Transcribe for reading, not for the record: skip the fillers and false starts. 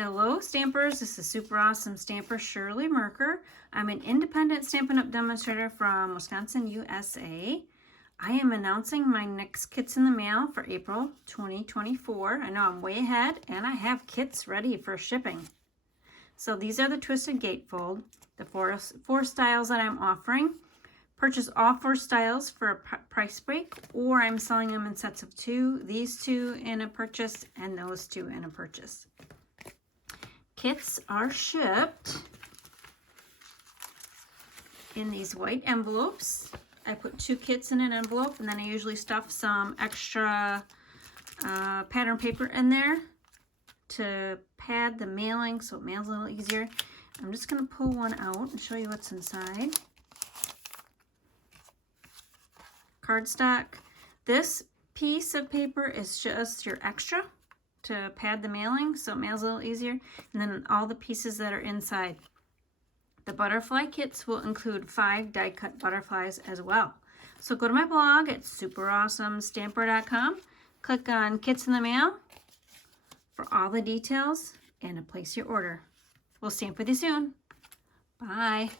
Hello Stampers, this is super awesome stamper Shirley Merker. I'm an independent Stampin' Up! Demonstrator from Wisconsin, USA. I am announcing my next kits in the mail for April 2024. I know I'm way ahead and I have kits ready for shipping. So these are the Twisted Gatefold, the four styles that I'm offering. Purchase all 4 styles for a price break, or I'm selling them in sets of 2, these 2 in a purchase and those 2 in a purchase. Kits are shipped in these white envelopes. I put 2 kits in an envelope, and then I usually stuff some extra pattern paper in there to pad the mailing so it mails a little easier. I'm just going to pull one out and show you what's inside. Cardstock. This piece of paper is just your extra to pad the mailing so it mails a little easier, and then all the pieces that are inside. The butterfly kits will include 5 die cut butterflies as well. So go to my blog at superawesomestamper.com, click on kits in the mail for all the details and to place your order. We'll stamp with you soon. Bye.